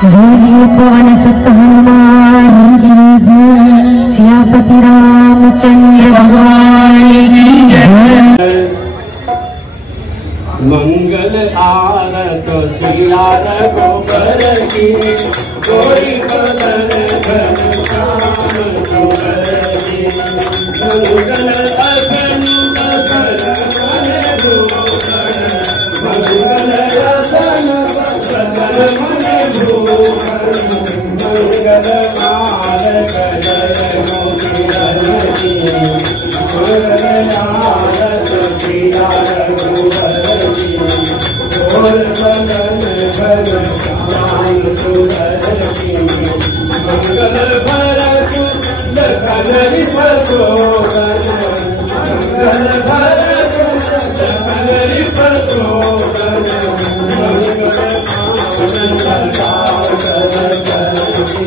बोलिए पवन सुत हनुमान की, सियापति रामचंद्र भगवान की। मंगल आरत सिया रघुबर की, कोई बदन घन श्याम सुंदर की। मंगल असन बसन मन भूषण, मंगल असन बसन मन भूषण। मंगल मालक जय मोतीधर की, मंगल आरत सिया रघुबर की, और बदन घन श्याम सुंदर की। मंगल भरत लखन रिपशोभन, मंगल भरत लखन रिपशोभन। मंगल आनंद सागर की,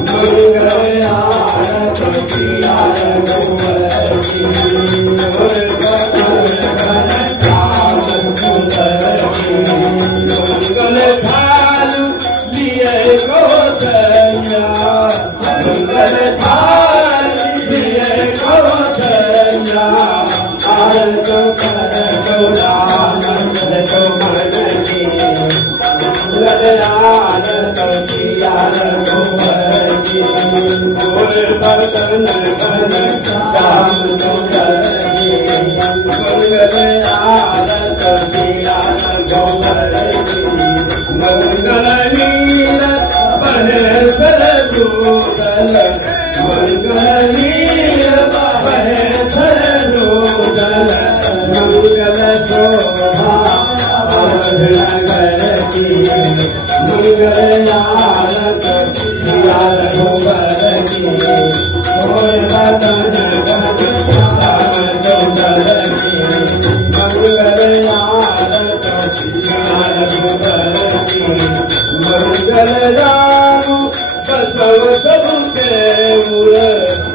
मंगल आरत सिया रघुबर की, और बदन घन श्याम सुंदर की। मंगल थाल लिए कौशल्या, मंगल थाल लिए कौशल्या। आरत कर गौरानंद सुमन की, मंगल आरत सिया रघुबर की, और बदन घन श्याम सुंदर की। मंगल आरत सिया रघुबर की, मंगल नील महेश्वर दूतल, मंगल नील महेश्वर दूतल। मंगल शोभा नगर की, मंगल आरत सिया रघुबर की, और बदन घन श्याम सुंदर की। मंगल आरत सिया रघुबर की, मंगल राम बसव सबके मूल,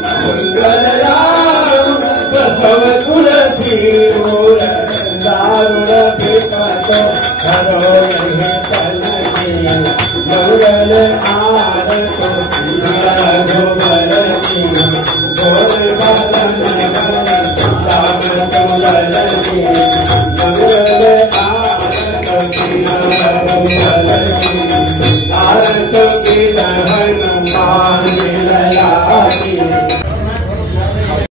मंगल राम बसव तुलसी मूल। दारुण विपत हरो नहीं तन की, मंगल आरत सिया रघुबर की, और बदन घन श्याम सुंदर की।